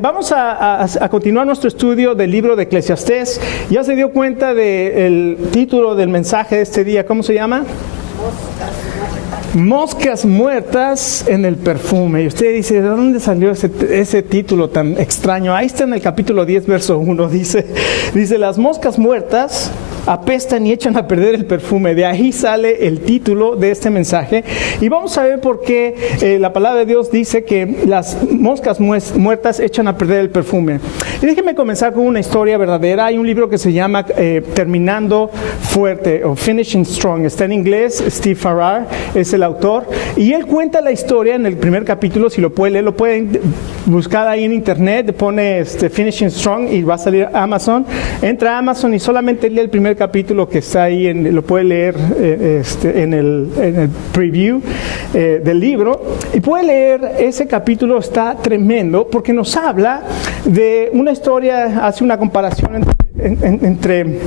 Vamos a continuar nuestro estudio del libro de Eclesiastés. ¿Ya se dio cuenta del título del mensaje de este día? ¿Cómo se llama? Moscas muertas en el perfume. Y usted dice, ¿de dónde salió ese título tan extraño? Ahí está en el capítulo 10, verso 1. Dice, las moscas muertas apestan y echan a perder el perfume. De ahí sale el título de este mensaje. Y vamos a ver por qué la palabra de Dios dice que las moscas muertas echan a perder el perfume. Y déjenme comenzar con una historia verdadera. Hay un libro que se llama Terminando Fuerte o Finishing Strong. Está en inglés. Steve Farrar es el autor. Y él cuenta la historia en el primer capítulo. Si lo pueden leer, lo pueden buscar ahí en internet. Pone Finishing Strong y va a salir Amazon. Entra a Amazon y solamente lee el primer capítulo que está ahí, lo puede leer en el preview del libro, y puede leer ese capítulo. Está tremendo porque nos habla de una historia, hace una comparación entre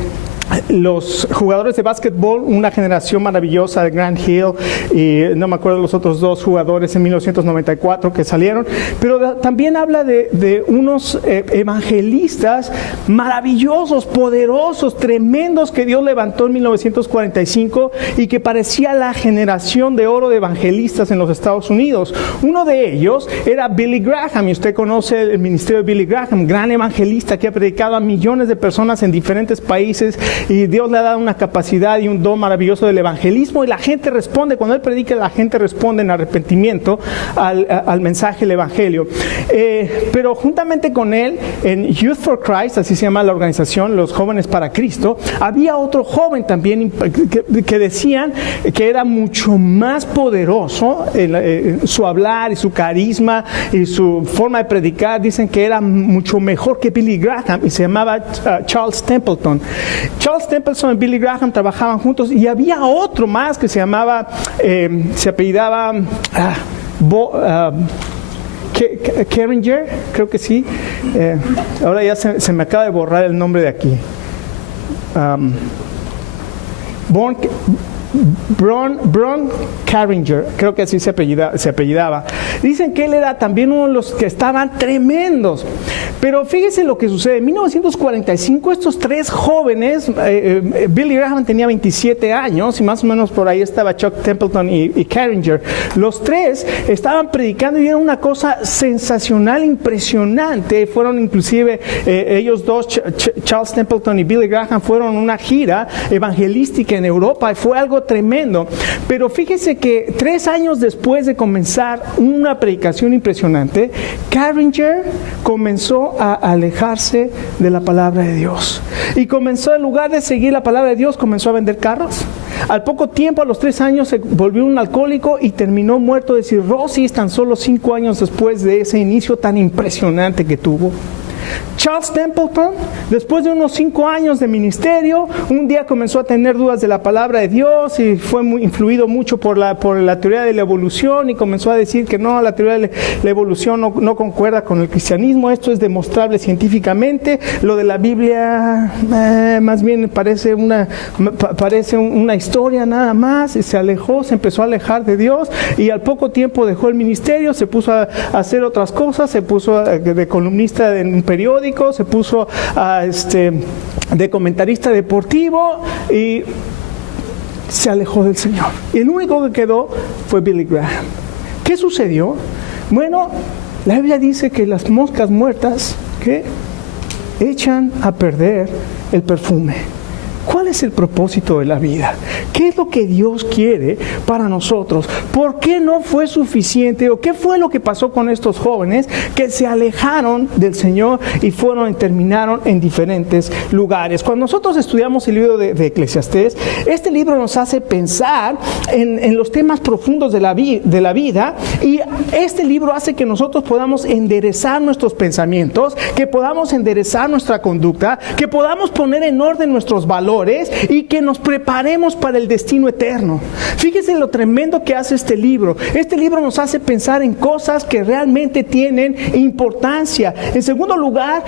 los jugadores de básquetbol, una generación maravillosa de Grant Hill y no me acuerdo los otros dos jugadores en 1994 que salieron, pero también habla de unos evangelistas maravillosos, poderosos, tremendos que Dios levantó en 1945 y que parecía la generación de oro de evangelistas en los Estados Unidos. Uno de ellos era Billy Graham, y usted conoce el ministerio de Billy Graham, gran evangelista que ha predicado a millones de personas en diferentes países. Y Dios le ha dado una capacidad y un don maravilloso del evangelismo, y la gente responde, cuando él predica, la gente responde en arrepentimiento al mensaje del evangelio. Pero juntamente con él, en Youth for Christ, así se llama la organización, los jóvenes para Cristo, había otro joven también que decían que era mucho más poderoso en su hablar y su carisma y su forma de predicar. Dicen que era mucho mejor que Billy Graham, y se llamaba Charles Templeton. Charles Templeton y Billy Graham trabajaban juntos, y había otro más que se llamaba, se apellidaba Carringer, creo que sí. Ahora ya se me acaba de borrar el nombre de aquí. Bron Carringer, creo que así se apellidaba. Dicen que él era también uno de los que estaban tremendos. Pero fíjese lo que sucede. En 1945 estos tres jóvenes, Billy Graham tenía 27 años y más o menos por ahí estaba Chuck Templeton y Carringer. Los tres estaban predicando y era una cosa sensacional, impresionante. Fueron inclusive ellos dos, Charles Templeton y Billy Graham, fueron a una gira evangelística en Europa, y fue algo tremendo. Pero fíjese que 3 años después de comenzar una predicación impresionante, Carringer comenzó a alejarse de la palabra de Dios, y comenzó, en lugar de seguir la palabra de Dios, comenzó a vender carros. Al poco tiempo, a los 3 años, se volvió un alcohólico y terminó muerto de cirrosis, tan solo 5 años después de ese inicio tan impresionante que tuvo. Charles Templeton, después de unos 5 años de ministerio, un día comenzó a tener dudas de la palabra de Dios, y fue influido mucho por la teoría de la evolución, y comenzó a decir que no, la teoría de la evolución no concuerda con el cristianismo, esto es demostrable científicamente, lo de la Biblia más bien parece una historia nada más. Y se alejó, se empezó a alejar de Dios, y al poco tiempo dejó el ministerio, se puso a hacer otras cosas, se puso de columnista en un periódico, se puso de comentarista deportivo, y se alejó del Señor. Y el único que quedó fue Billy Graham. ¿Qué sucedió? Bueno, la Biblia dice que las moscas muertas que echan a perder el perfume. ¿Cuál es el propósito de la vida? ¿Qué es lo que Dios quiere para nosotros? ¿Por qué no fue suficiente? ¿O qué fue lo que pasó con estos jóvenes que se alejaron del Señor y terminaron en diferentes lugares? Cuando nosotros estudiamos el libro de Eclesiastés, este libro nos hace pensar en los temas profundos de la vida, y este libro hace que nosotros podamos enderezar nuestros pensamientos, que podamos enderezar nuestra conducta, que podamos poner en orden nuestros valores, y que nos preparemos para el del destino eterno. Fíjese lo tremendo que hace este libro. Este libro nos hace pensar en cosas que realmente tienen importancia. En segundo lugar,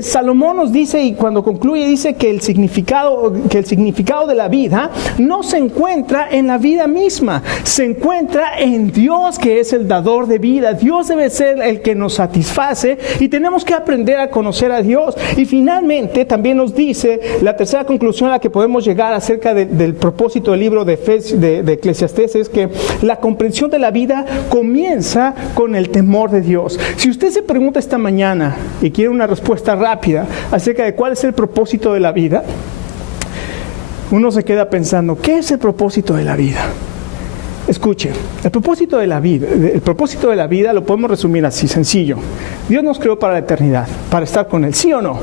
Salomón nos dice, y cuando concluye dice que el significado de la vida no se encuentra en la vida misma, se encuentra en Dios, que es el dador de vida. Dios debe ser el que nos satisface y tenemos que aprender a conocer a Dios. Y finalmente también nos dice la tercera conclusión a la que podemos llegar acerca del propósito del libro de Eclesiastés, es que la comprensión de la vida comienza con el temor de Dios. Si usted se pregunta esta mañana y quiere una respuesta rápida acerca de cuál es el propósito de la vida, uno se queda pensando, ¿qué es el propósito de la vida? Escuche, el propósito de la vida lo podemos resumir así, sencillo. Dios nos creó para la eternidad, para estar con Él, ¿sí o no?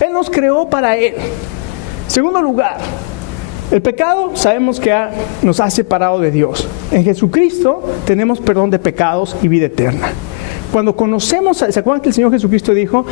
Él nos creó para Él. Segundo lugar, el pecado sabemos que nos ha separado de Dios. En Jesucristo tenemos perdón de pecados y vida eterna. Cuando conocemos, ¿se acuerdan que el Señor Jesucristo dijo,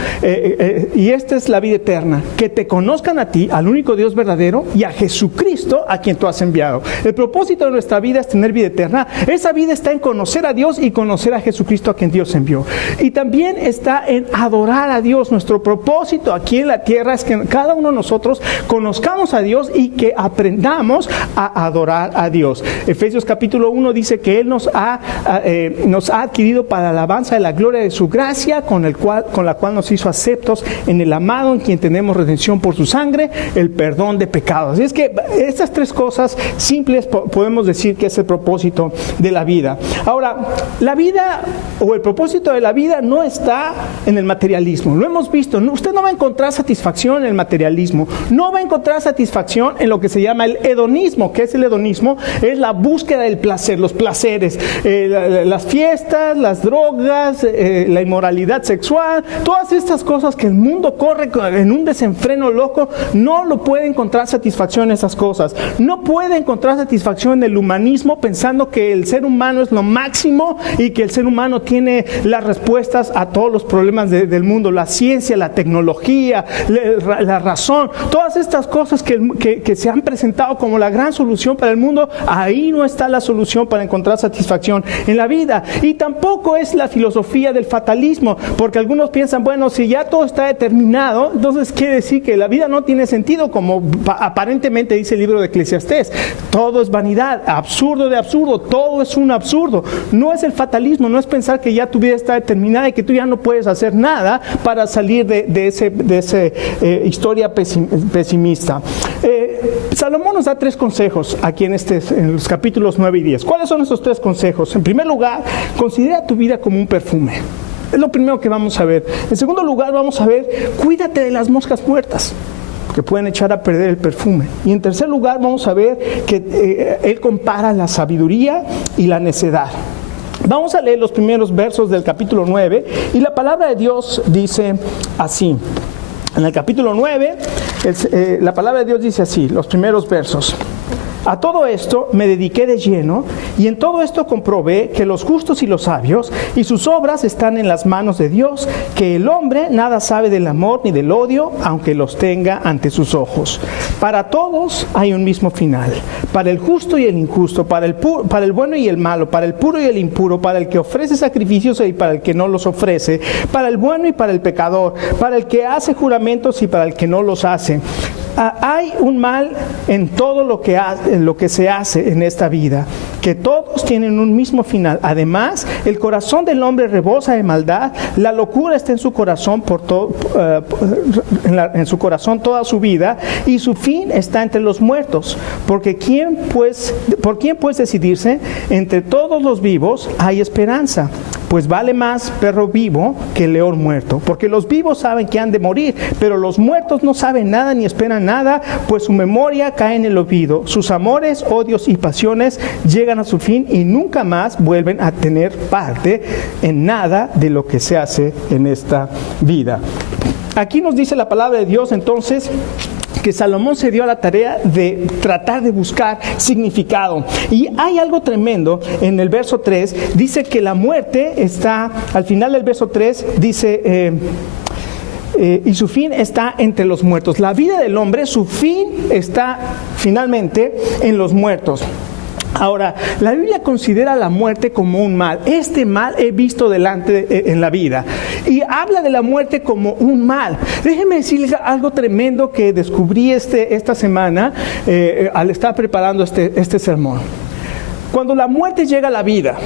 y esta es la vida eterna, que te conozcan a ti, al único Dios verdadero, y a Jesucristo, a quien tú has enviado? El propósito de nuestra vida es tener vida eterna. Esa vida está en conocer a Dios y conocer a Jesucristo, a quien Dios envió. Y también está en adorar a Dios. Nuestro propósito aquí en la tierra es que cada uno de nosotros conozcamos a Dios y que aprendamos a adorar a Dios. Efesios capítulo 1 dice que Él nos ha adquirido para la alabanza de la gloria de su gracia, con la cual nos hizo aceptos en el amado, en quien tenemos redención por su sangre, el perdón de pecados. Y es que estas tres cosas simples podemos decir que es el propósito de la vida. Ahora, la vida o el propósito de la vida no está en el materialismo. Lo hemos visto. Usted no va a encontrar satisfacción en el materialismo. No va a encontrar satisfacción en lo que se llama el hedonismo. ¿Qué es el hedonismo? Es la búsqueda del placer, los placeres, las fiestas, las drogas, la inmoralidad sexual, todas estas cosas que el mundo corre en un desenfreno loco. No lo puede encontrar satisfacción en esas cosas. No puede encontrar satisfacción en el humanismo pensando que el ser humano es lo máximo y que el ser humano tiene las respuestas a todos los problemas del mundo, la ciencia, la tecnología, la razón, todas estas cosas que se han presentado como la gran solución para el mundo. Ahí no está la solución para encontrar satisfacción en la vida. Y tampoco es la filosofía del fatalismo, porque algunos piensan, bueno, si ya todo está determinado, entonces quiere decir que la vida no tiene sentido, como aparentemente dice el libro de Eclesiastés. Todo es vanidad, absurdo de absurdo, todo es un absurdo. No es el fatalismo, no es pensar que ya tu vida está determinada y que tú ya no puedes hacer nada para salir de esa historia pesimista. Salomón nos da 3 consejos aquí en los capítulos 9 y 10. ¿Cuáles son esos 3 consejos? En primer lugar, considera tu vida como un perfume. Es lo primero que vamos a ver. En segundo lugar, vamos a ver, cuídate de las moscas muertas, que pueden echar a perder el perfume. Y en tercer lugar, vamos a ver que él compara la sabiduría y la necedad. Vamos a leer los primeros versos del capítulo 9, y la palabra de Dios dice así. En el capítulo 9, la palabra de Dios dice así, los primeros versos. A todo esto me dediqué de lleno, y en todo esto comprobé que los justos y los sabios y sus obras están en las manos de Dios, que el hombre nada sabe del amor ni del odio, aunque los tenga ante sus ojos. Para todos hay un mismo final, para el justo y el injusto, para el bueno y el malo, para el puro y el impuro, para el que ofrece sacrificios y para el que no los ofrece, para el bueno y para el pecador, para el que hace juramentos y para el que no los hace. Hay un mal en todo lo que se hace en esta vida, que todos tienen un mismo final. Además, el corazón del hombre rebosa de maldad, la locura está en su corazón en su corazón toda su vida, y su fin está entre los muertos. ¿Por quién pues decidirse? Entre todos los vivos hay esperanza. Pues vale más perro vivo que león muerto, porque los vivos saben que han de morir, pero los muertos no saben nada ni esperan nada, pues su memoria cae en el olvido. Sus amores, odios y pasiones llegan a su fin y nunca más vuelven a tener parte en nada de lo que se hace en esta vida. Aquí nos dice la palabra de Dios entonces que Salomón se dio a la tarea de tratar de buscar significado. Y hay algo tremendo en el verso 3, dice que la muerte está, al final del verso 3, dice, y su fin está entre los muertos. La vida del hombre, su fin está finalmente en los muertos. Ahora, la Biblia considera la muerte como un mal. Este mal he visto delante en la vida. Y habla de la muerte como un mal. Déjeme decirles algo tremendo que descubrí esta semana al estar preparando este sermón. Cuando la muerte llega a la vida,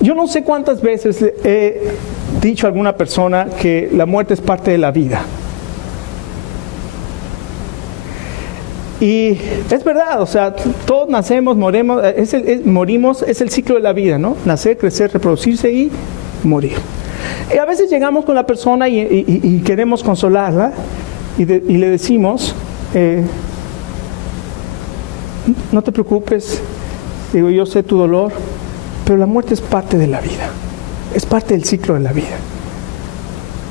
yo no sé cuántas veces he dicho a alguna persona que la muerte es parte de la vida. Y es verdad, o sea, todos nacemos, morimos, es el ciclo de la vida, ¿no? Nacer, crecer, reproducirse y morir. Y a veces llegamos con la persona y queremos consolarla y le decimos, no te preocupes, digo, yo sé tu dolor, pero la muerte es parte de la vida, es parte del ciclo de la vida.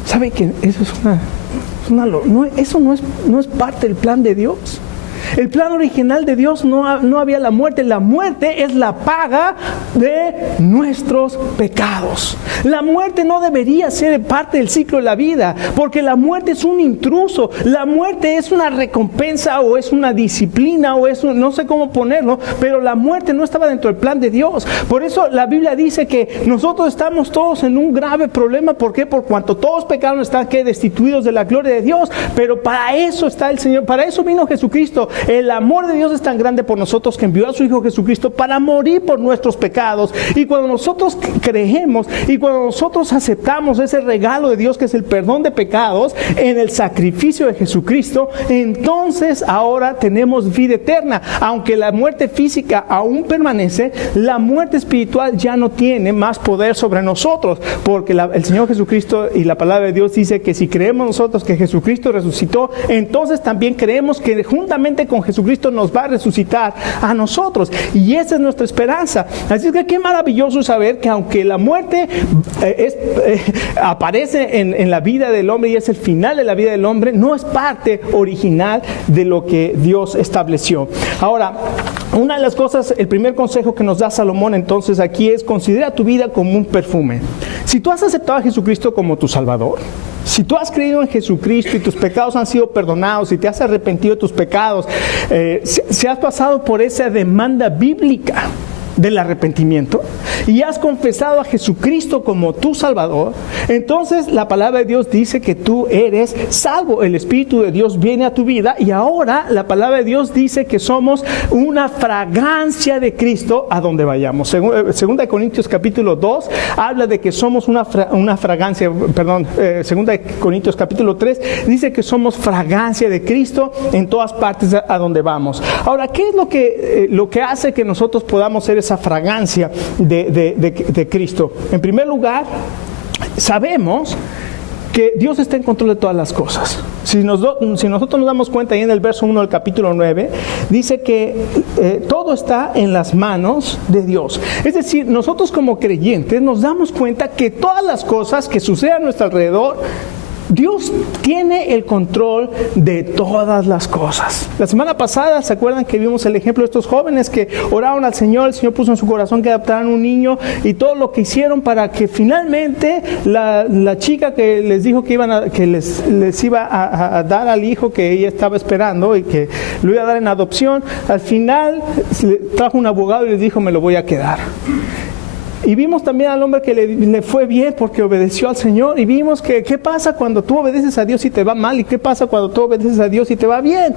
¿Sabe que eso eso no es parte del plan de Dios? El plan original de Dios no había la muerte. La muerte es la paga de nuestros pecados. La muerte no debería ser parte del ciclo de la vida, porque la muerte es un intruso. La muerte es una recompensa o es una disciplina o no sé cómo ponerlo, pero la muerte no estaba dentro del plan de Dios. Por eso la Biblia dice que nosotros estamos todos en un grave problema. ¿Por qué? Por cuanto todos pecaron están destituidos de la gloria de Dios. Pero para eso está el Señor, para eso vino Jesucristo. El amor de Dios es tan grande por nosotros que envió a su Hijo Jesucristo para morir por nuestros pecados. Y cuando nosotros creemos y cuando nosotros aceptamos ese regalo de Dios que es el perdón de pecados en el sacrificio de Jesucristo, entonces ahora tenemos vida eterna. Aunque la muerte física aún permanece, la muerte espiritual ya no tiene más poder sobre nosotros, porque el Señor Jesucristo y la palabra de Dios dice que si creemos nosotros que Jesucristo resucitó, entonces también creemos que juntamente con Jesucristo nos va a resucitar a nosotros, y esa es nuestra esperanza. Así es que qué maravilloso saber que aunque la muerte aparece en la vida del hombre y es el final de la vida del hombre, no es parte original de lo que Dios estableció. Ahora, una de las cosas, el primer consejo que nos da Salomón entonces aquí es: considera tu vida como un perfume. Si tú has aceptado a Jesucristo como tu Salvador, si tú has creído en Jesucristo y tus pecados han sido perdonados, si te has arrepentido de tus pecados, si has pasado por esa demanda bíblica del arrepentimiento y has confesado a Jesucristo como tu Salvador, entonces la palabra de Dios dice que tú eres salvo. El Espíritu de Dios viene a tu vida y ahora la palabra de Dios dice que somos una fragancia de Cristo a donde vayamos. Segunda de Corintios capítulo 2 habla de que somos una fragancia, Segunda de Corintios capítulo 3 dice que somos fragancia de Cristo en todas partes a donde vamos. Ahora, ¿qué es lo que hace que nosotros podamos ser esa fragancia de Cristo? En primer lugar, sabemos que Dios está en control de todas las cosas. Si nosotros nos damos cuenta, ahí en el verso 1 del capítulo 9, dice que todo está en las manos de Dios. Es decir, nosotros como creyentes nos damos cuenta que todas las cosas que suceden a nuestro alrededor, Dios tiene el control de todas las cosas. La semana pasada, ¿se acuerdan que vimos el ejemplo de estos jóvenes que oraron al Señor? El Señor puso en su corazón que adoptaran un niño y todo lo que hicieron para que finalmente la chica que les dijo que les iba a dar al hijo que ella estaba esperando y que lo iba a dar en adopción, al final trajo un abogado y les dijo: me lo voy a quedar. Y vimos también al hombre que le fue bien porque obedeció al Señor. Y vimos que qué pasa cuando tú obedeces a Dios y te va mal, y qué pasa cuando tú obedeces a Dios y te va bien.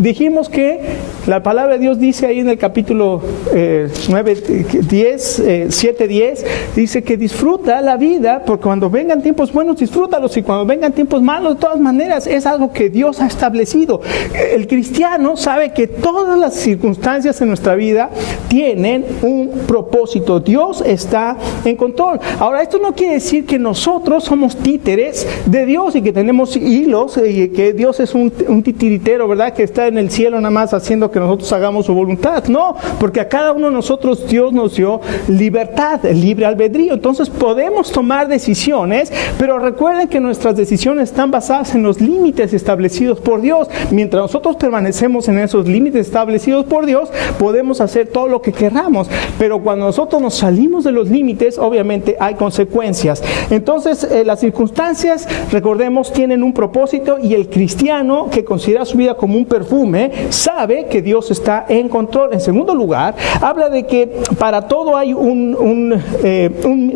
Dijimos que la palabra de Dios dice ahí en el capítulo 7:10, dice que disfruta la vida, porque cuando vengan tiempos buenos, disfrútalos, y cuando vengan tiempos malos, de todas maneras, es algo que Dios ha establecido. El cristiano sabe que todas las circunstancias en nuestra vida tienen un propósito. Dios está en control. Ahora, esto no quiere decir que nosotros somos títeres de Dios y que tenemos hilos y que Dios es un titiritero, ¿verdad? Que está en el cielo nada más haciendo que nosotros hagamos su voluntad. No, porque a cada uno de nosotros Dios nos dio libertad, el libre albedrío. Entonces podemos tomar decisiones, pero recuerden que nuestras decisiones están basadas en los límites establecidos por Dios. Mientras nosotros permanecemos en esos límites establecidos por Dios, podemos hacer todo lo que queramos. Pero cuando nosotros nos salimos de los límites, obviamente hay consecuencias. Entonces, las circunstancias, recordemos, tienen un propósito, y el cristiano que considera su vida como un perfume sabe que Dios está en control. En segundo lugar, habla de que para todo hay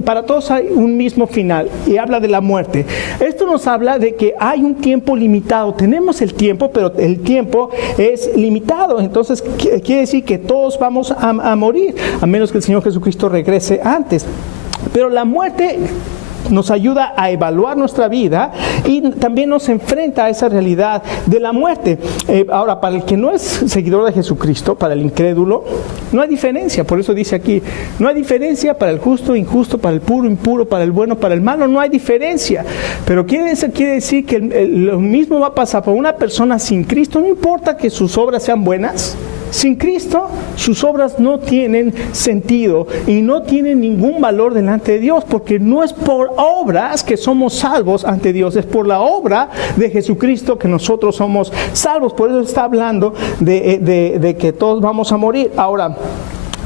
para todos hay un mismo final, y habla de la muerte. Esto nos habla de que hay un tiempo limitado. Tenemos el tiempo, pero el tiempo es limitado. Entonces quiere decir que todos vamos a morir, a menos que el Señor Jesucristo regrese antes. Pero la muerte nos ayuda a evaluar nuestra vida y también nos enfrenta a esa realidad de la muerte. Ahora, para el que no es seguidor de Jesucristo, para el incrédulo, no hay diferencia. Por eso dice aquí, no hay diferencia para el justo, injusto, para el puro, impuro, para el bueno, para el malo, no hay diferencia. Pero quiere decir que lo mismo va a pasar por una persona sin Cristo. No importa que sus obras sean buenas. Sin Cristo, sus obras no tienen sentido y no tienen ningún valor delante de Dios, porque no es por obras que somos salvos ante Dios, es por la obra de Jesucristo que nosotros somos salvos. Por eso está hablando de que todos vamos a morir. Ahora,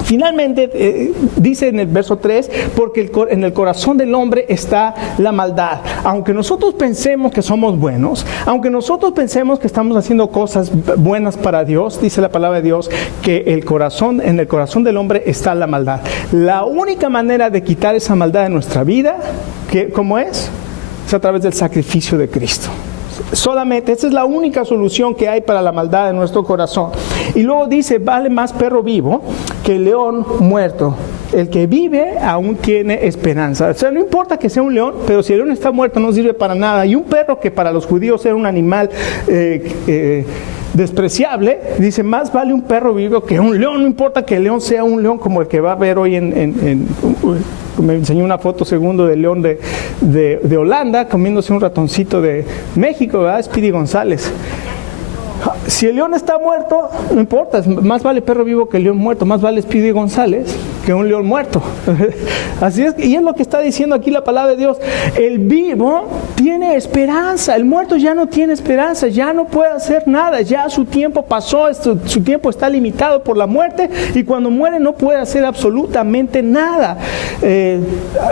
finalmente, dice en el verso 3, porque en el corazón del hombre está la maldad. Aunque nosotros pensemos que somos buenos, aunque nosotros pensemos que estamos haciendo cosas buenas para Dios, dice la palabra de Dios, que en el corazón del hombre está la maldad. La única manera de quitar esa maldad de nuestra vida, ¿cómo es? Es a través del sacrificio de Cristo. Solamente, esa es la única solución que hay para la maldad de nuestro corazón. Y luego dice, vale más perro vivo que león muerto. El que vive aún tiene esperanza. O sea, no importa que sea un león, pero si el león está muerto no sirve para nada. Y un perro, que para los judíos era un animal despreciable, dice, más vale un perro vivo que un león. No importa que el león sea un león como el que va a ver hoy me enseñó una foto segundo del león de Holanda comiéndose un ratoncito de México, ¿verdad? Speedy González. Si el león está muerto, no importa, más vale perro vivo que león muerto, más vale Speedy González que un león muerto. Así es, y es lo que está diciendo aquí la palabra de Dios. El vivo tiene esperanza, el muerto ya no tiene esperanza, ya no puede hacer nada, ya su tiempo pasó, su tiempo está limitado por la muerte, y cuando muere no puede hacer absolutamente nada.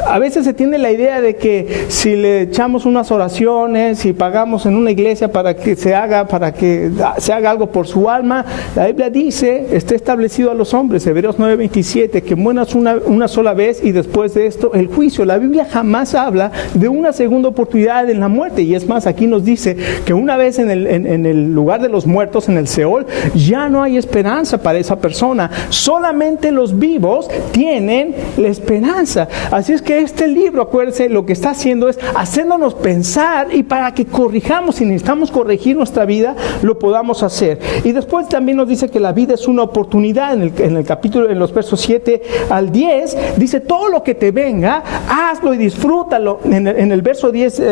A veces se tiene la idea de que si le echamos unas oraciones y pagamos en una iglesia para que se haga algo por su alma, la Biblia dice, está establecido a los hombres, Hebreos 9:27, que mueras una sola vez y después de esto el juicio. La Biblia jamás habla de una segunda oportunidad en la muerte, y es más, aquí nos dice que una vez en el lugar de los muertos, en el Seol, ya no hay esperanza para esa persona. Solamente los vivos tienen la esperanza. Así es que este libro, acuérdense, lo que está haciendo es haciéndonos pensar, y para que corrijamos, si necesitamos corregir nuestra vida, lo podamos hacer. Y después también nos dice que la vida es una oportunidad. En el capítulo, en los versos 7 al 10, dice, todo lo que te venga, hazlo y disfrútalo. En el verso 10,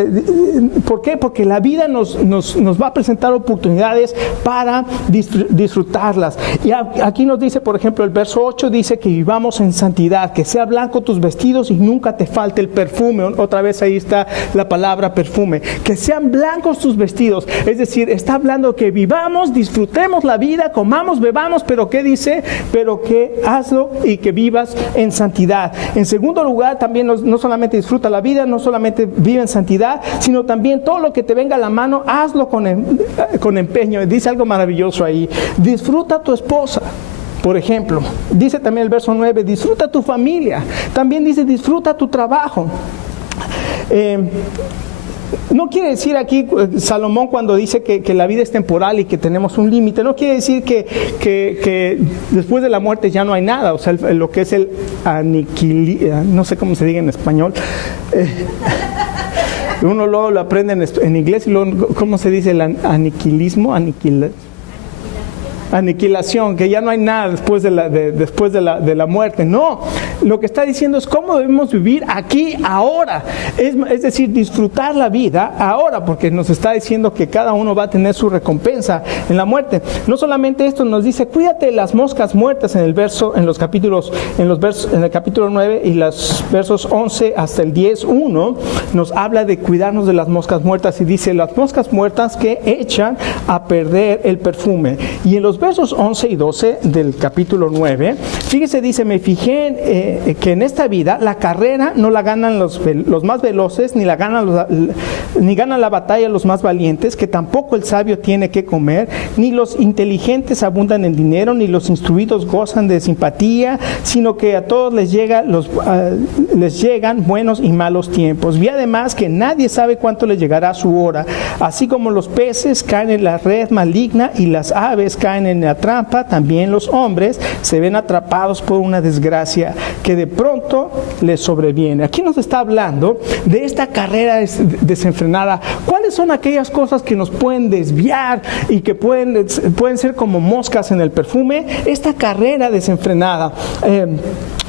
¿por qué? Porque la vida nos va a presentar oportunidades para disfrutarlas. Y aquí nos dice, por ejemplo, el verso 8 dice que vivamos en santidad, que sea blanco tus vestidos y nunca te falte el perfume. Otra vez ahí está la palabra perfume. Que sean blancos tus vestidos. Es decir, está hablando que vivamos, disfrutemos la vida, comamos, bebamos, pero ¿qué dice? Pero que hazlo y que vivas en santidad. En segundo lugar, también no solamente disfruta la vida, no solamente vive en santidad, sino también todo lo que te venga a la mano, hazlo con empeño. Dice algo maravilloso ahí. Disfruta a tu esposa. Por ejemplo, dice también el verso 9, disfruta tu familia. También dice, disfruta tu trabajo. No quiere decir aquí, Salomón, cuando dice que la vida es temporal y que tenemos un límite, no quiere decir que después de la muerte ya no hay nada. O sea, lo que es el no sé cómo se diga en español. Uno luego lo aprende en inglés, y luego, ¿cómo se dice el aniquilismo? aniquilación, que ya no hay nada después de la muerte. No, lo que está diciendo es cómo debemos vivir aquí, ahora. Es decir, disfrutar la vida ahora, porque nos está diciendo que cada uno va a tener su recompensa en la muerte. No solamente esto, nos dice, cuídate de las moscas muertas en el capítulo 9 y los versos 11 hasta el 10:1, nos habla de cuidarnos de las moscas muertas y dice, las moscas muertas que echan a perder el perfume. Y en los versos 11 y 12 del capítulo 9, fíjese, dice, me fijé que en esta vida la carrera no la ganan los más veloces, ni ganan la batalla los más valientes, que tampoco el sabio tiene que comer, ni los inteligentes abundan en dinero, ni los instruidos gozan de simpatía, sino que a todos les llegan buenos y malos tiempos. Vi además que nadie sabe cuánto les llegará su hora. Así como los peces caen en la red maligna y las aves caen en la trampa, también los hombres se ven atrapados por una desgracia que de pronto les sobreviene. Aquí nos está hablando de esta carrera desenfrenada. ¿Cuáles son aquellas cosas que nos pueden desviar y que pueden ser como moscas en el perfume? Esta carrera desenfrenada.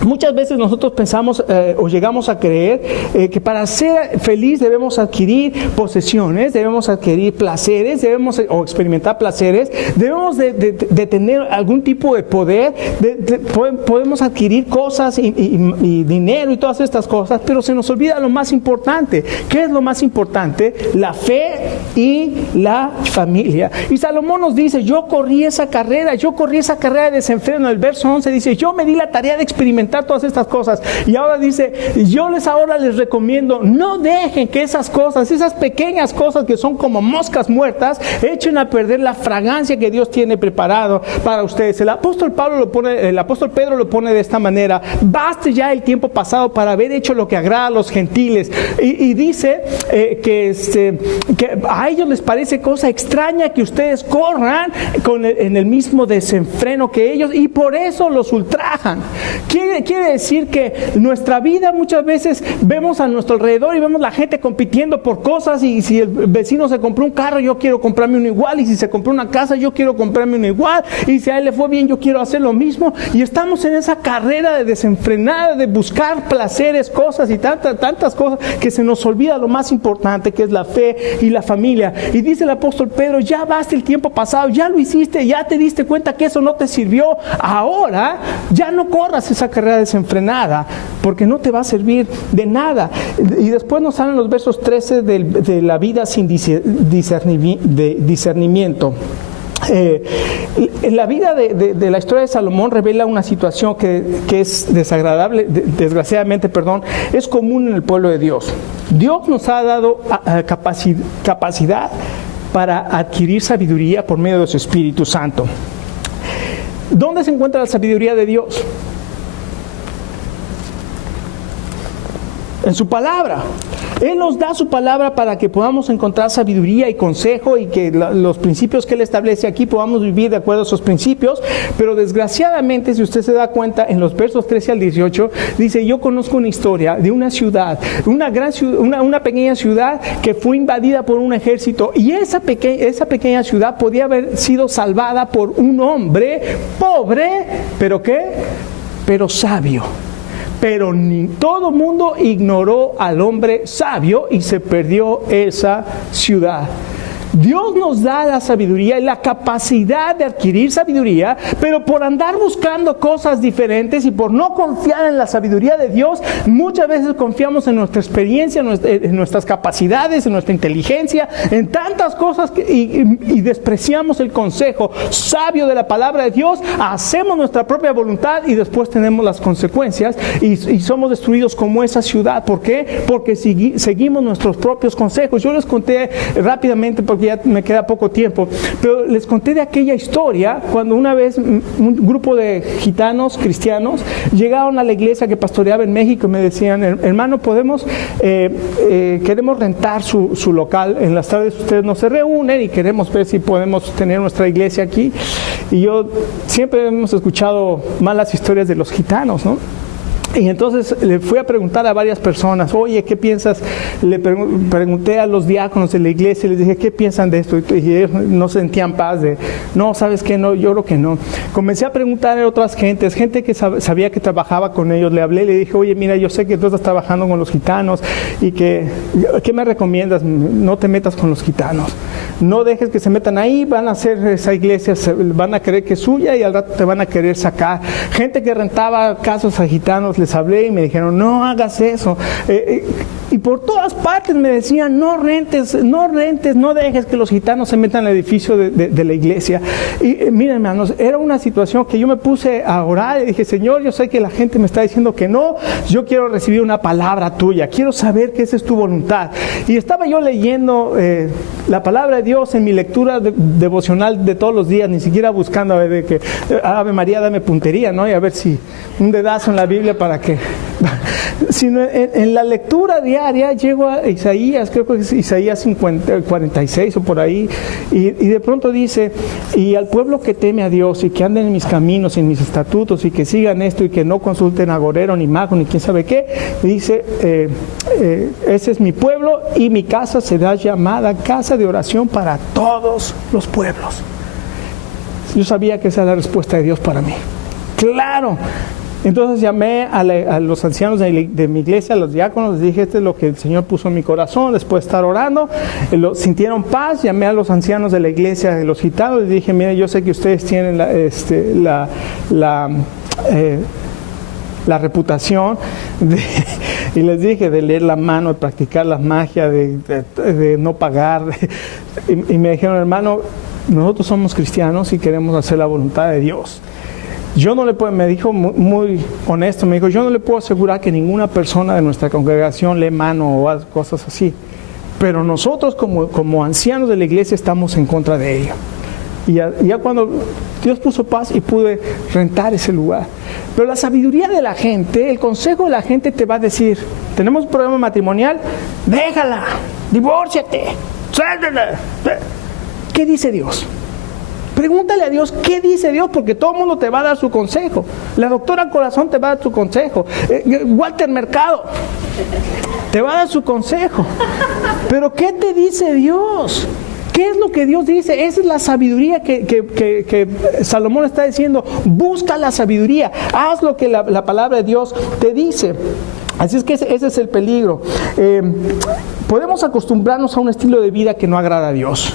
Muchas veces nosotros pensamos o llegamos a creer que para ser feliz debemos adquirir posesiones, debemos adquirir placeres, o experimentar placeres, debemos de tener algún tipo de poder, podemos adquirir cosas y dinero y todas estas cosas, pero se nos olvida lo más importante. ¿Qué es lo más importante? La fe y la familia. Y Salomón nos dice, yo corrí esa carrera de desenfreno. El verso 11 dice, yo me di la tarea de experimentar todas estas cosas. Y ahora dice, ahora les recomiendo, no dejen que esas cosas, esas pequeñas cosas que son como moscas muertas, echen a perder la fragancia que Dios tiene preparado para ustedes. El apóstol Pedro lo pone de esta manera: baste ya el tiempo pasado para haber hecho lo que agrada a los gentiles. Y dice que a ellos les parece cosa extraña que ustedes corran en el mismo desenfreno que ellos, y por eso los ultrajan. Quiere decir que nuestra vida muchas veces vemos a nuestro alrededor y vemos la gente compitiendo por cosas, y si el vecino se compró un carro, yo quiero comprarme uno igual, y si se compró una casa, yo quiero comprarme uno igual, y si a él le fue bien, yo quiero hacer lo mismo, y estamos en esa carrera de desenfrenada, de buscar placeres, cosas y tantas cosas, que se nos olvida lo más importante, que es la fe y la familia. Y dice el apóstol Pedro, ya basta el tiempo pasado, ya lo hiciste, ya te diste cuenta que eso no te sirvió, ahora ya no corras esa carrera desenfrenada, porque no te va a servir de nada. Y después nos salen los versos 13 de la vida sin discernimiento. La vida de la historia de Salomón revela una situación que es desagradable, desgraciadamente, es común en el pueblo de Dios. Dios nos ha dado capacidad para adquirir sabiduría por medio de su Espíritu Santo. ¿Dónde se encuentra la sabiduría de Dios? En su palabra. Él nos da su palabra para que podamos encontrar sabiduría y consejo, y que los principios que Él establece aquí podamos vivir de acuerdo a esos principios. Pero desgraciadamente, si usted se da cuenta, en los versos 13 al 18, dice, yo conozco una historia de una ciudad, una pequeña ciudad que fue invadida por un ejército, y esa pequeña ciudad podía haber sido salvada por un hombre pobre, ¿pero qué? Pero sabio. Pero todo el mundo ignoró al hombre sabio y se perdió esa ciudad. Dios nos da la sabiduría y la capacidad de adquirir sabiduría, pero por andar buscando cosas diferentes y por no confiar en la sabiduría de Dios, muchas veces confiamos en nuestra experiencia, en nuestras capacidades, en nuestra inteligencia, en tantas cosas y despreciamos el consejo sabio de la palabra de Dios, hacemos nuestra propia voluntad y después tenemos las consecuencias y somos destruidos como esa ciudad. ¿Por qué? Porque seguimos nuestros propios consejos. Yo les conté rápidamente, porque ya me queda poco tiempo, pero les conté de aquella historia cuando una vez un grupo de gitanos cristianos llegaron a la iglesia que pastoreaba en México y me decían, hermano, queremos rentar su local, en las tardes ustedes no se reúnen y queremos ver si podemos tener nuestra iglesia aquí. Y yo siempre hemos escuchado malas historias de los gitanos, ¿no? Y entonces le fui a preguntar a varias personas, oye, ¿qué piensas? Le pregunté a los diáconos de la iglesia y les dije, ¿qué piensan de esto? Y ellos no sentían paz no, ¿sabes qué? No, yo creo que no. Comencé a preguntar a otras gentes, gente que sabía que trabajaba con ellos. Le hablé, le dije, oye, mira, yo sé que tú estás trabajando con los gitanos y ¿qué me recomiendas? No te metas con los gitanos. No dejes que se metan ahí, van a hacer esa iglesia, van a creer que es suya y al rato te van a querer sacar. Gente que rentaba casas a gitanos, les hablé y me dijeron, no hagas eso. Y por todas partes me decían, no rentes, no dejes que los gitanos se metan al edificio de la iglesia. Y miren, hermanos, era una situación que yo me puse a orar y dije, Señor, yo sé que la gente me está diciendo que no, yo quiero recibir una palabra tuya, quiero saber que esa es tu voluntad. Y estaba yo leyendo la palabra de Dios en mi lectura devocional de todos los días, ni siquiera buscando a ver de que Ave María, dame puntería, ¿no? Y a ver si un dedazo en la Biblia para que... Sino en la lectura diaria llego a Isaías, creo que es Isaías 46 o por ahí, y de pronto dice, y al pueblo que teme a Dios y que anden en mis caminos, en mis estatutos y que sigan esto y que no consulten agorero ni mago ni quién sabe qué, dice, ese es mi pueblo y mi casa será llamada casa de oración para todos los pueblos. Yo sabía que esa era la respuesta de Dios para mí. Claro. Entonces llamé a los ancianos de mi iglesia, a los diáconos, les dije, este es lo que el Señor puso en mi corazón, después de estar orando, sintieron paz. Llamé a los ancianos de la iglesia de los gitanos, les dije, mire, yo sé que ustedes tienen la reputación y les dije de leer la mano, de practicar la magia, de no pagar, y me dijeron, hermano, nosotros somos cristianos y queremos hacer la voluntad de Dios. Yo no le puedo, me dijo muy honesto, me dijo, yo no le puedo asegurar que ninguna persona de nuestra congregación lee mano o hace cosas así, pero nosotros como ancianos de la iglesia estamos en contra de ello. Y ya cuando Dios puso paz y pude rentar ese lugar. Pero la sabiduría de la gente, el consejo de la gente te va a decir, tenemos un problema matrimonial, déjala, divórciate, suéltala. ¿Qué dice Dios? Pregúntale a Dios, ¿qué dice Dios? Porque todo el mundo te va a dar su consejo. La doctora Corazón te va a dar su consejo. Walter Mercado te va a dar su consejo. Pero ¿qué te dice Dios? ¿Qué es lo que Dios dice? Esa es la sabiduría que Salomón está diciendo. Busca la sabiduría. Haz lo que la palabra de Dios te dice. Así es que ese es el peligro. Podemos acostumbrarnos a un estilo de vida que no agrada a Dios.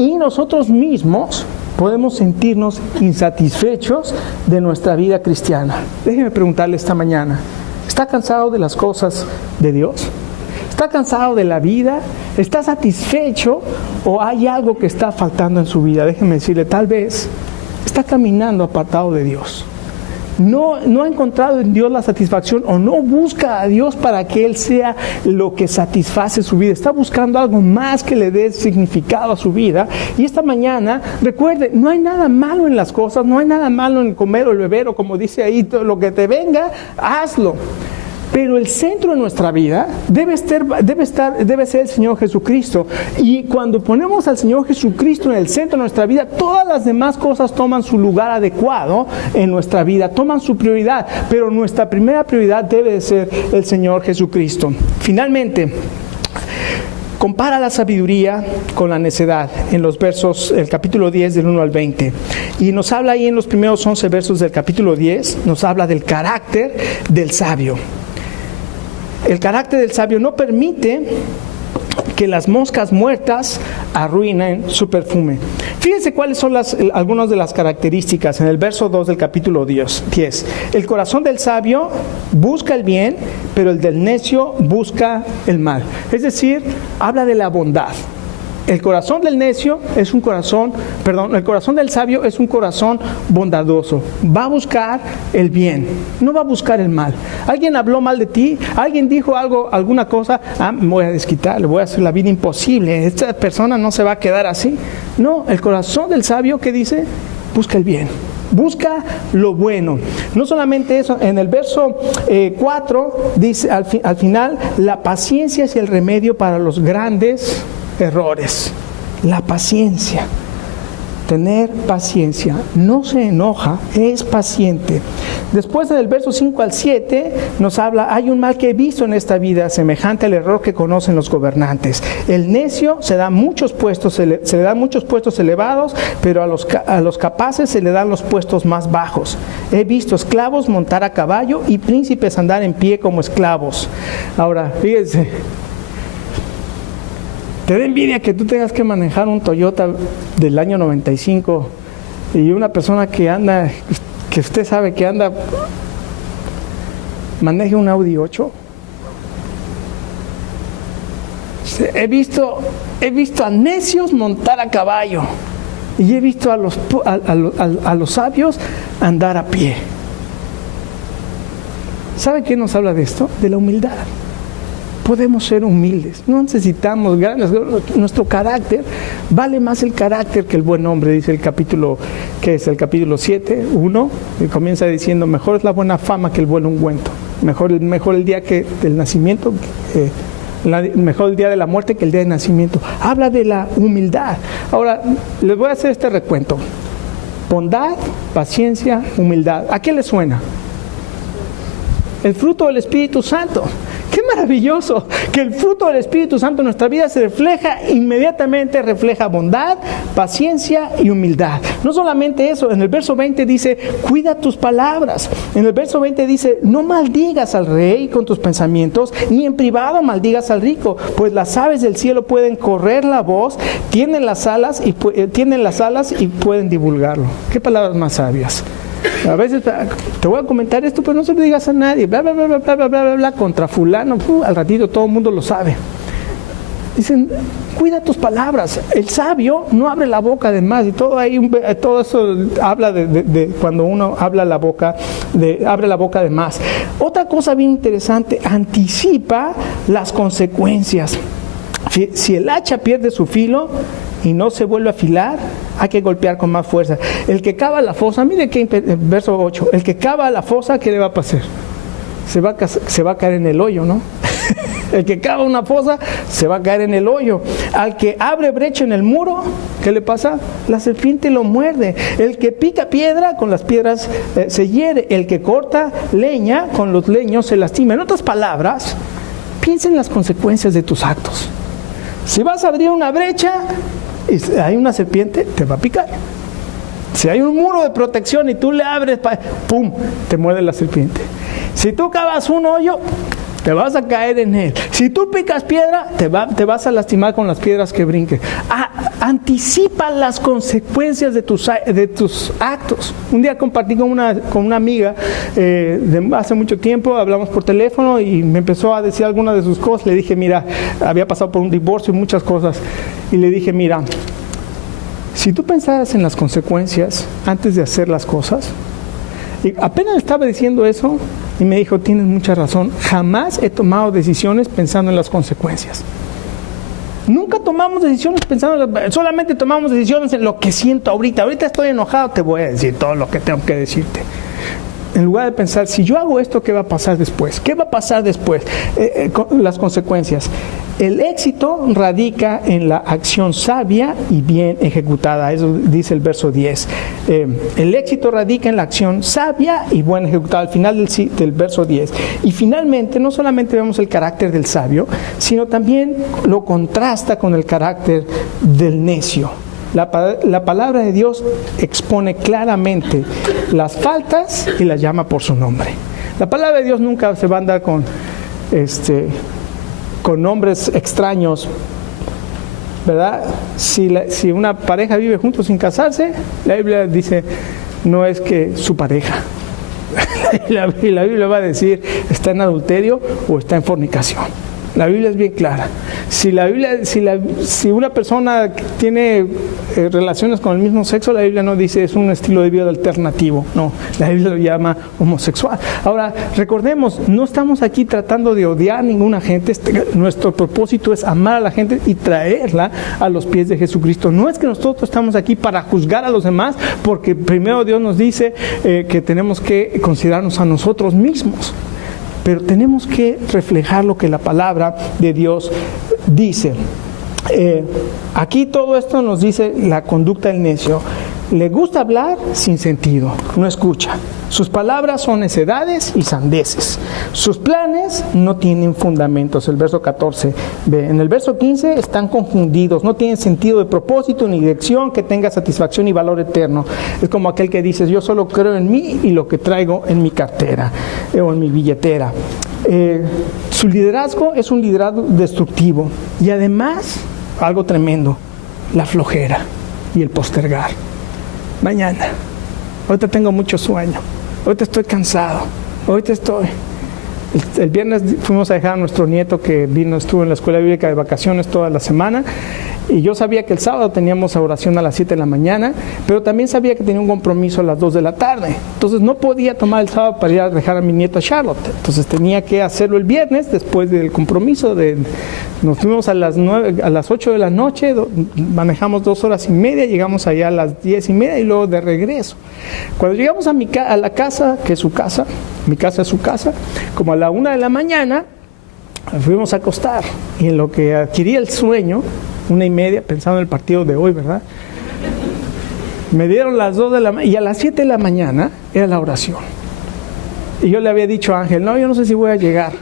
Y nosotros mismos podemos sentirnos insatisfechos de nuestra vida cristiana. Déjeme preguntarle esta mañana, ¿está cansado de las cosas de Dios? ¿Está cansado de la vida? ¿Está satisfecho o hay algo que está faltando en su vida? Déjeme decirle, tal vez está caminando apartado de Dios. No ha encontrado en Dios la satisfacción o no busca a Dios para que Él sea lo que satisface su vida. Está buscando algo más que le dé significado a su vida. Y esta mañana, recuerde, no hay nada malo en las cosas, no hay nada malo en comer o el beber o como dice ahí, todo lo que te venga, hazlo. Pero el centro de nuestra vida debe ser el Señor Jesucristo. Y cuando ponemos al Señor Jesucristo en el centro de nuestra vida, todas las demás cosas toman su lugar adecuado en nuestra vida, toman su prioridad. Pero nuestra primera prioridad debe de ser el Señor Jesucristo. Finalmente, compara la sabiduría con la necedad en los versos, el capítulo 10 del 1 al 20. Y nos habla ahí en los primeros 11 versos del capítulo 10, nos habla del carácter del sabio. El carácter del sabio no permite que las moscas muertas arruinen su perfume. Fíjense cuáles son algunas de las características en el verso 2 del capítulo 10. El corazón del sabio busca el bien, pero el del necio busca el mal. Es decir, habla de la bondad. El corazón del necio es un corazón, el corazón del sabio es un corazón bondadoso. Va a buscar el bien, no va a buscar el mal. Alguien habló mal de ti, alguien dijo alguna cosa, me voy a desquitar, le voy a hacer la vida imposible, esta persona no se va a quedar así. No, el corazón del sabio, ¿qué dice? Busca el bien. Busca lo bueno. No solamente eso, en el verso 4 dice al final, la paciencia es el remedio para los grandes errores. La paciencia. tener paciencia, no se enoja, es paciente. Después del verso 5 al 7 nos habla, hay un mal que he visto en esta vida semejante al error que conocen los gobernantes. El necio se le dan muchos puestos elevados, pero a los capaces se le dan los puestos más bajos. He visto esclavos montar a caballo y príncipes andar en pie como esclavos. Ahora, fíjense, te da envidia que tú tengas que manejar un Toyota del año 95 y una persona que anda, que usted sabe que anda, maneje un Audi 8. He visto a necios montar a caballo y he visto a los sabios andar a pie. ¿Sabe qué nos habla de esto? De la humildad. Podemos ser humildes, no necesitamos grandes. Nuestro carácter, vale más el carácter que el buen hombre, dice el capítulo, que es el capítulo 7, 1, que comienza diciendo, mejor es la buena fama que el buen ungüento, mejor el día del nacimiento, mejor el día de la muerte que el día de nacimiento. Habla de la humildad. Ahora, les voy a hacer este recuento: bondad, paciencia, humildad. ¿A qué les suena? El fruto del Espíritu Santo. ¡Qué maravilloso! Que el fruto del Espíritu Santo en nuestra vida se inmediatamente refleja bondad, paciencia y humildad. No solamente eso, en el verso 20 dice, cuida tus palabras. En el verso 20 dice, no maldigas al rey con tus pensamientos, ni en privado maldigas al rico, pues las aves del cielo pueden correr la voz, tienen las alas y pueden divulgarlo. ¿Qué palabras más sabias? A veces te voy a comentar esto, pero no se lo digas a nadie, bla, bla, bla, bla, bla, bla, bla, bla, contra fulano, al ratito todo el mundo lo sabe. Dicen, cuida tus palabras. El sabio no abre la boca de más, y todo eso habla de cuando uno abre la boca de más. Otra cosa bien interesante, anticipa las consecuencias. Si el hacha pierde su filo y no se vuelve a afilar, hay que golpear con más fuerza. El que cava la fosa, mire que verso 8, el que cava la fosa, ¿qué le va a pasar? Se va a caer en el hoyo, ¿no? El que cava una fosa se va a caer en el hoyo. Al que abre brecha en el muro, ¿qué le pasa? La serpiente lo muerde. El que pica piedra, con las piedras se hiere. El que corta leña, con los leños se lastima. En otras palabras, piensa en las consecuencias de tus actos. Si vas a abrir una brecha y hay una serpiente, te va a picar. Si hay un muro de protección y tú le abres, ¡pum!, te muerde la serpiente. Si tú cavas un hoyo, te vas a caer en él. Si tú picas piedra, te vas a lastimar con las piedras que brinques. Anticipa las consecuencias de tus actos. Un día compartí con una amiga de hace mucho tiempo, hablamos por teléfono y me empezó a decir algunas de sus cosas. Le dije, mira, había pasado por un divorcio y muchas cosas. Y le dije, mira, si tú pensaras en las consecuencias antes de hacer las cosas, y apenas estaba diciendo eso, y me dijo, tienes mucha razón, jamás he tomado decisiones pensando en las consecuencias. Nunca tomamos decisiones pensando, solamente tomamos decisiones en lo que siento ahorita. Ahorita estoy enojado, te voy a decir todo lo que tengo que decirte. En lugar de pensar, si yo hago esto, ¿qué va a pasar después? ¿Qué va a pasar después? Las consecuencias. El éxito radica en la acción sabia y bien ejecutada. Eso dice el verso 10. El éxito radica en la acción sabia y bien ejecutada, al final del verso 10. Y finalmente, no solamente vemos el carácter del sabio, sino también lo contrasta con el carácter del necio. La palabra de Dios expone claramente las faltas y las llama por su nombre. La palabra de Dios nunca se va a andar con nombres extraños, ¿verdad? Si una pareja vive juntos sin casarse, la Biblia dice, no es que su pareja. La Biblia va a decir, está en adulterio o está en fornicación. La Biblia es bien clara. Si una persona tiene relaciones con el mismo sexo, la Biblia no dice es un estilo de vida alternativo. No, la Biblia lo llama homosexual. Ahora, recordemos, no estamos aquí tratando de odiar a ninguna gente. Nuestro propósito es amar a la gente y traerla a los pies de Jesucristo. No es que nosotros estamos aquí para juzgar a los demás, porque primero Dios nos dice que tenemos que considerarnos a nosotros mismos. Pero tenemos que reflejar lo que la palabra de Dios dice. Aquí todo esto nos dice la conducta del necio. Le gusta hablar sin sentido, no escucha. Sus palabras son necedades y sandeces. Sus planes no tienen fundamentos. El verso 14. En el verso 15 están confundidos, no tienen sentido de propósito ni dirección que tenga satisfacción y valor eterno. Es como aquel que dice, yo solo creo en mí y lo que traigo en mi cartera o en mi billetera. Su liderazgo es un liderazgo destructivo. Y además, algo tremendo, la flojera y el postergar. Mañana, ahorita tengo mucho sueño, ahorita estoy cansado, ahorita estoy. El viernes fuimos a dejar a nuestro nieto que estuvo en la escuela bíblica de vacaciones toda la semana, y yo sabía que el sábado teníamos oración a las 7 de la mañana, pero también sabía que tenía un compromiso a las 2 de la tarde. Entonces no podía tomar el sábado para ir a dejar a mi nieto a Charlotte. Entonces tenía que hacerlo el viernes después del compromiso. Nos fuimos a las 8 de la noche, manejamos 2 horas y media, llegamos allá a las 10 y media y luego de regreso. Cuando llegamos a la casa, que es su casa, mi casa es su casa, como a la 1 de la mañana, fuimos a acostar. Y en lo que adquirí el sueño, 1:30, pensando en el partido de hoy, ¿verdad? Me dieron las 2 de la mañana y a las 7 de la mañana era la oración. Y yo le había dicho a Ángel, no, yo no sé si voy a llegar.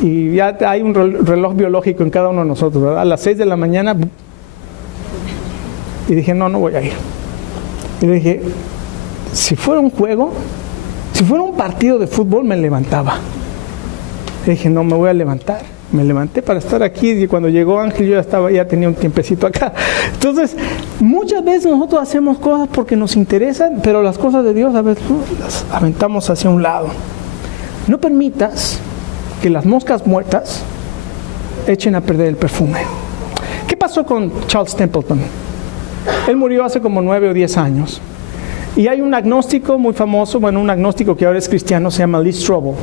Y ya hay un reloj biológico en cada uno de nosotros, ¿verdad? A las 6 de la mañana, y dije, no voy a ir. Y le dije, si fuera un juego, si fuera un partido de fútbol, me levantaba. Le dije, no me voy a levantar. Me levanté para estar aquí y cuando llegó Ángel yo ya tenía un tiempecito acá. Entonces, muchas veces nosotros hacemos cosas porque nos interesan, pero las cosas de Dios a veces las aventamos hacia un lado. No permitas que las moscas muertas echen a perder el perfume. ¿Qué pasó con Charles Templeton? Él murió hace como 9 o 10 años. Y hay un agnóstico muy famoso, un agnóstico que ahora es cristiano, se llama Lee Strobel.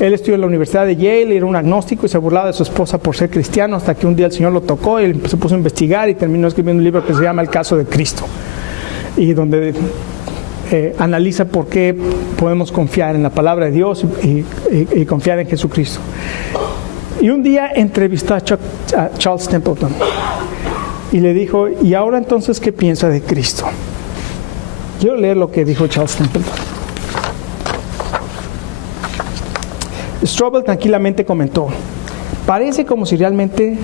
Él estudió en la Universidad de Yale, era un agnóstico y se burlaba de su esposa por ser cristiano, hasta que un día el Señor lo tocó y se puso a investigar y terminó escribiendo un libro que se llama El caso de Cristo, y donde analiza por qué podemos confiar en la palabra de Dios y confiar en Jesucristo. Y un día entrevistó a Charles Templeton y le dijo, ¿y ahora entonces qué piensa de Cristo? Quiero leer lo que dijo Charles Templeton. Strobel tranquilamente comentó, parece como si realmente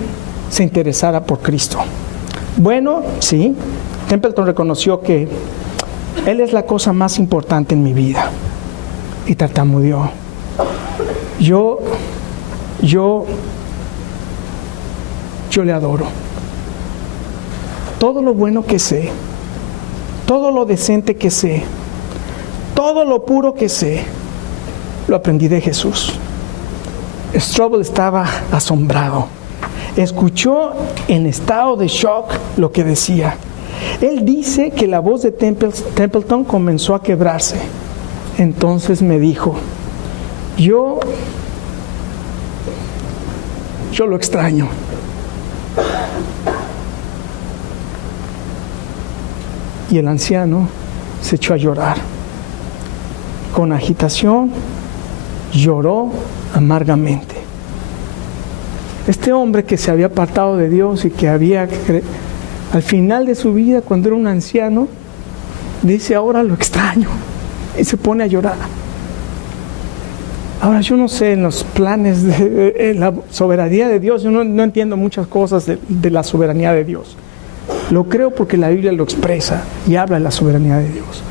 se interesara por Cristo. Bueno, sí, Templeton reconoció que Él es la cosa más importante en mi vida. Y tartamudeó. Yo le adoro. Todo lo bueno que sé, todo lo decente que sé, todo lo puro que sé, lo aprendí de Jesús. Strobel estaba asombrado. Escuchó en estado de shock lo que decía. Él dice que la voz de Templeton comenzó a quebrarse. Entonces me dijo, yo lo extraño. Y el anciano se echó a llorar. Con agitación, lloró amargamente. Este hombre que se había apartado de Dios y que al final de su vida, cuando era un anciano, dice, ahora lo extraño, y se pone a llorar. Ahora, yo no sé en los planes de la soberanía de Dios, yo no entiendo muchas cosas de la soberanía de Dios. Lo creo porque la Biblia lo expresa y habla de la soberanía de Dios.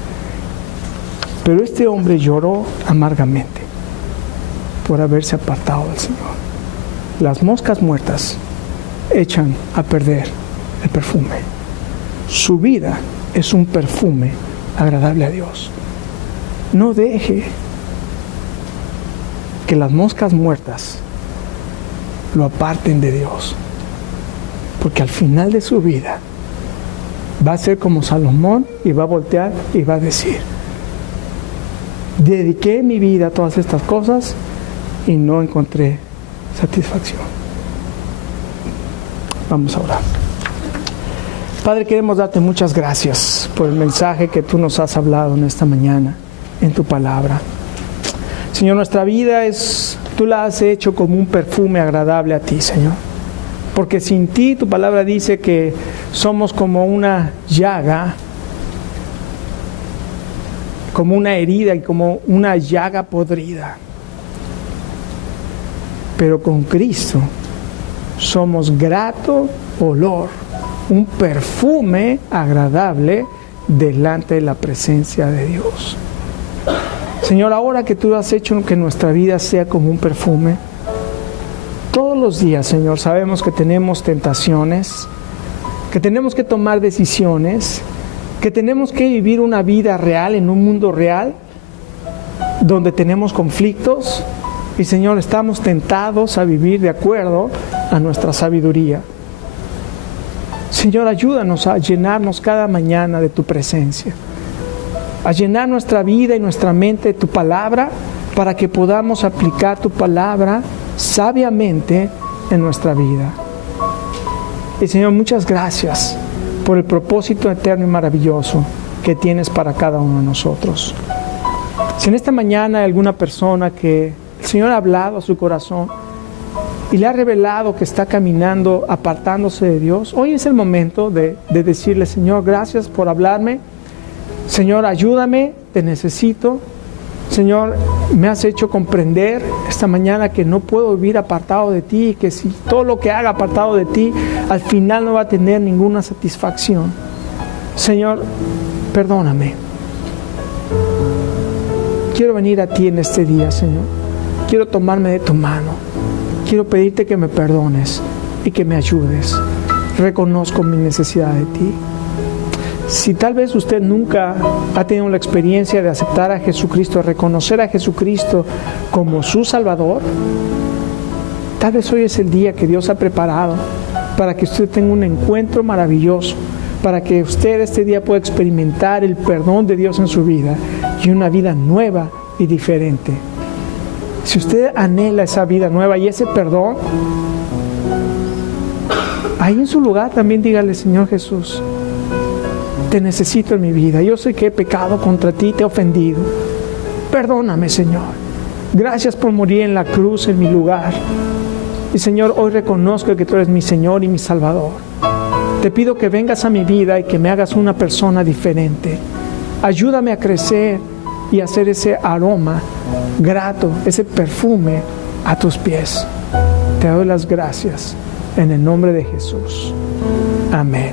Pero este hombre lloró amargamente por haberse apartado del Señor. Las moscas muertas echan a perder el perfume. Su vida es un perfume agradable a Dios. No deje que las moscas muertas lo aparten de Dios, porque al final de su vida va a ser como Salomón y va a voltear y va a decir, dediqué mi vida a todas estas cosas y no encontré satisfacción. Vamos a orar. Padre, queremos darte muchas gracias por el mensaje que tú nos has hablado en esta mañana, en tu palabra. Señor, nuestra vida tú la has hecho como un perfume agradable a ti, Señor. Porque sin ti, tu palabra dice que somos como una llaga, como una herida y como una llaga podrida. Pero con Cristo somos grato olor, un perfume agradable delante de la presencia de Dios. Señor, ahora que tú has hecho que nuestra vida sea como un perfume, todos los días, Señor, sabemos que tenemos tentaciones, que tenemos que tomar decisiones, que tenemos que vivir una vida real en un mundo real, donde tenemos conflictos, y Señor, estamos tentados a vivir de acuerdo a nuestra sabiduría. Señor, ayúdanos a llenarnos cada mañana de tu presencia, a llenar nuestra vida y nuestra mente de tu palabra, para que podamos aplicar tu palabra sabiamente en nuestra vida. Y Señor, muchas gracias por el propósito eterno y maravilloso que tienes para cada uno de nosotros. Si en esta mañana hay alguna persona que el Señor ha hablado a su corazón y le ha revelado que está caminando apartándose de Dios, hoy es el momento de decirle: Señor, gracias por hablarme. Señor, ayúdame, te necesito. Señor, me has hecho comprender esta mañana que no puedo vivir apartado de ti, y que si todo lo que haga apartado de ti, al final no va a tener ninguna satisfacción. Señor, perdóname. Quiero venir a ti en este día, Señor. Quiero tomarme de tu mano. Quiero pedirte que me perdones y que me ayudes. Reconozco mi necesidad de ti. Si tal vez usted nunca ha tenido la experiencia de aceptar a Jesucristo, de reconocer a Jesucristo como su Salvador, tal vez hoy es el día que Dios ha preparado para que usted tenga un encuentro maravilloso, para que usted este día pueda experimentar el perdón de Dios en su vida y una vida nueva y diferente. Si usted anhela esa vida nueva y ese perdón, ahí en su lugar también dígale: Señor Jesús, te necesito en mi vida. Yo sé que he pecado contra ti, te he ofendido. Perdóname, Señor. Gracias por morir en la cruz en mi lugar. Y Señor, hoy reconozco que tú eres mi Señor y mi Salvador. Te pido que vengas a mi vida y que me hagas una persona diferente. Ayúdame a crecer y a hacer ese aroma grato, ese perfume a tus pies. Te doy las gracias en el nombre de Jesús. Amén.